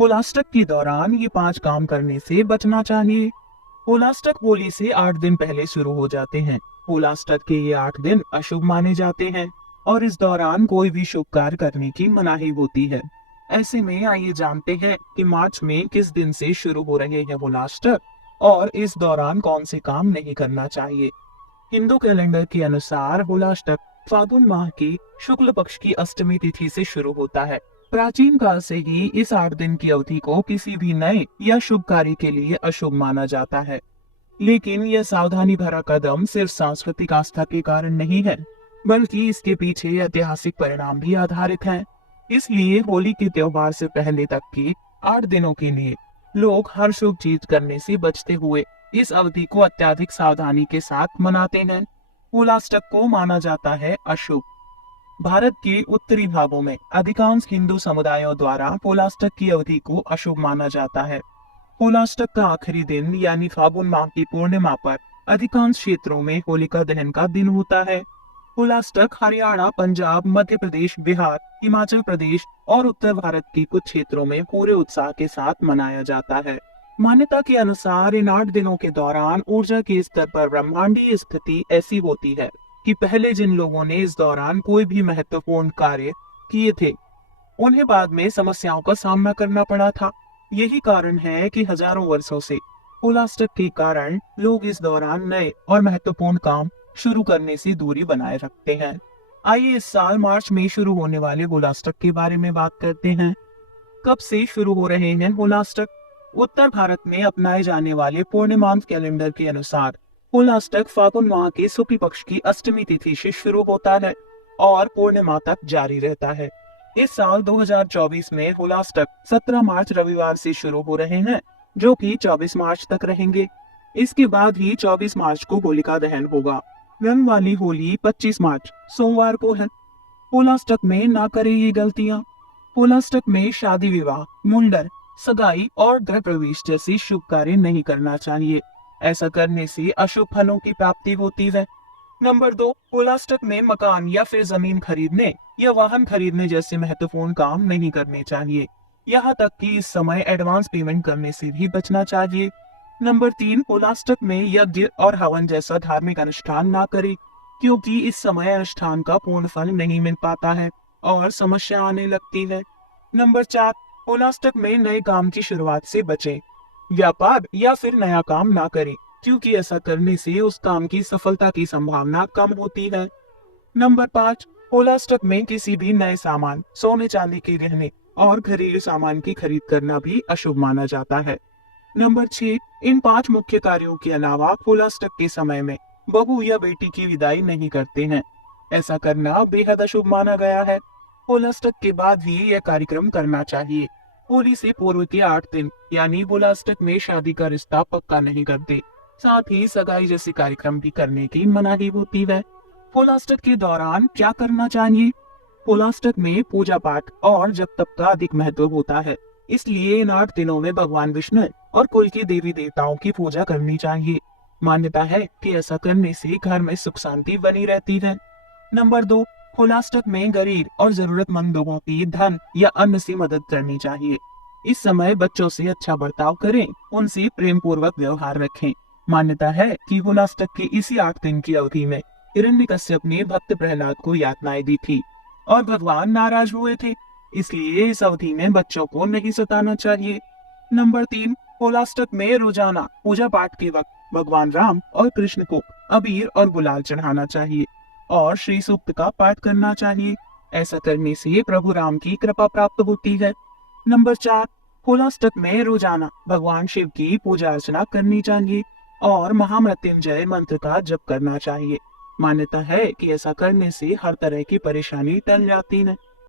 होलाष्टक के दौरान ये 5 काम करने से बचना चाहिए। होलाष्टक होली से 8 दिन पहले शुरू हो जाते हैं। होलाष्टक के ये 8 दिन अशुभ माने जाते हैं और इस दौरान कोई भी शुभ कार्य करने की मनाही होती है। ऐसे में आइए जानते हैं कि मार्च में किस दिन से शुरू हो रहे हैं होलाष्टक और इस दौरान कौन से काम नहीं करना चाहिए। हिंदू कैलेंडर के अनुसार होलाष्टक फागुन माह की शुक्ल पक्ष की अष्टमी तिथि से शुरू होता है। प्राचीन काल से ही इस 8 दिन की अवधि को किसी भी नए या शुभ कार्य के लिए अशुभ माना जाता है। लेकिन यह सावधानी भरा कदम सिर्फ सांस्कृतिक आस्था के कारण नहीं है, बल्कि इसके पीछे ऐतिहासिक परिणाम भी आधारित हैं। इसलिए होली के त्योहार से पहले तक के 8 दिनों के लिए लोग हर शुभ चीज करने से बचते हुए इस अवधि को अत्यधिक सावधानी के साथ मनाते हैं। होलाष्टक को माना जाता है अशुभ। भारत के उत्तरी भागों में अधिकांश हिंदू समुदायों द्वारा होलाष्टक की अवधि को अशुभ माना जाता है। होलाष्टक का आखिरी दिन यानी फागुन माह की पूर्णिमा पर अधिकांश क्षेत्रों में होलिका दहन का दिन होता है। होलाष्टक हरियाणा, पंजाब, मध्य प्रदेश, बिहार, हिमाचल प्रदेश और उत्तर भारत के कुछ क्षेत्रों में पूरे उत्साह के साथ मनाया जाता है। मान्यता के अनुसार इन 8 दिनों के दौरान ऊर्जा के स्तर पर ब्रह्मांडीय स्थिति ऐसी होती है कि पहले जिन लोगों ने इस दौरान कोई भी महत्वपूर्ण कार्य किए थे, उन्हें बाद में समस्याओं का सामना करना पड़ा था। यही कारण है कि हजारों वर्षों से होलाष्टक के कारण लोग इस दौरान नए और महत्वपूर्ण काम शुरू करने से दूरी बनाए रखते हैं। आइए इस साल मार्च में शुरू होने वाले होलाष्टक के बारे में बात करते हैं। कब से शुरू हो रहे हैं होलाष्टक? उत्तर भारत में अपनाए जाने वाले पूर्णिमांश कैलेंडर के अनुसार होलाष्टक फागुन माह के शुक्ल पक्ष की अष्टमी तिथि से शुरू होता है और पूर्णिमा तक जारी रहता है। इस साल 2024 में होलाष्टक 17 मार्च रविवार से शुरू हो रहे हैं, जो कि 24 मार्च तक रहेंगे। इसके बाद ही 24 मार्च को होलिका दहन होगा। रंग वाली होली 25 मार्च सोमवार को है। होलाष्टक में ना करें ये गलतियां। होलाष्टक में शादी विवाह, मुंडन, सगाई और गृह प्रवेश जैसे शुभ कार्य नहीं करना चाहिए। ऐसा करने से अशुभ फलों की प्राप्ति होती है। नंबर 2, होलाष्टक में मकान या फिर जमीन खरीदने या वाहन खरीदने जैसे महत्वपूर्ण काम नहीं करने चाहिए। यहाँ तक कि इस समय एडवांस पेमेंट करने से भी बचना चाहिए। नंबर 3, होलाष्टक में यज्ञ और हवन जैसा धार्मिक अनुष्ठान ना करें, क्योंकि इस समय अनुष्ठान का पूर्ण फल नहीं मिल पाता है और समस्या आने लगती है। नंबर 4, होलाष्टक में नए काम की शुरुआत से बचें। व्यापार या फिर नया काम ना करें, क्योंकि ऐसा करने से उस काम की सफलता की संभावना कम होती है। नंबर 5, होलाष्टक में किसी भी नए सामान, सोने चांदी के गहने और घरेलू सामान की खरीद करना भी अशुभ माना जाता है। नंबर 6, इन 5 मुख्य कार्यों के अलावा होलाष्टक के समय में बहू या बेटी की विदाई नहीं करते हैं। ऐसा करना बेहद अशुभ माना गया है। होलाष्टक के बाद ही यह कार्यक्रम करना चाहिए। होली से पूर्व के 8 दिन यानी होलाष्टक में शादी का रिश्ता पक्का नहीं करते। साथ ही सगाई जैसे कार्यक्रम भी करने की मनाही होती है। होलाष्टक के दौरान क्या करना चाहिए? होलाष्टक में पूजा पाठ और जप तप का अधिक महत्व होता है। इसलिए इन 8 दिनों में भगवान विष्णु और कुल के देवी देवताओं की पूजा करनी चाहिए। मान्यता है कि ऐसा करने से घर में सुख शांति बनी रहती है। नंबर 2, होलाष्टक में गरीब और जरूरतमंद लोगों की धन या अन्न से मदद करनी चाहिए। इस समय बच्चों से अच्छा बर्ताव करें, उनसे प्रेम पूर्वक व्यवहार रखें। मान्यता है कि होलाष्टक के इसी 8 दिन की अवधि में हिरण्यकश्यप ने भक्त प्रहलाद को यातनाएं दी थी और भगवान नाराज हुए थे। इसलिए इस अवधि में बच्चों को नहीं सताना चाहिए। नंबर 3, होलाष्टक में रोजाना पूजा पाठ के वक्त भगवान राम और कृष्ण को अबीर और गुलाल चढ़ाना चाहिए और श्री सूक्त का पाठ करना चाहिए। ऐसा करने से प्रभु राम की कृपा प्राप्त होती है। नंबर 4, होलाष्टक में रोजाना भगवान शिव की पूजा अर्चना करनी चाहिए और महामृत्युंजय मंत्र का जप करना चाहिए। मान्यता है कि ऐसा करने से हर तरह की परेशानी टल जाती है।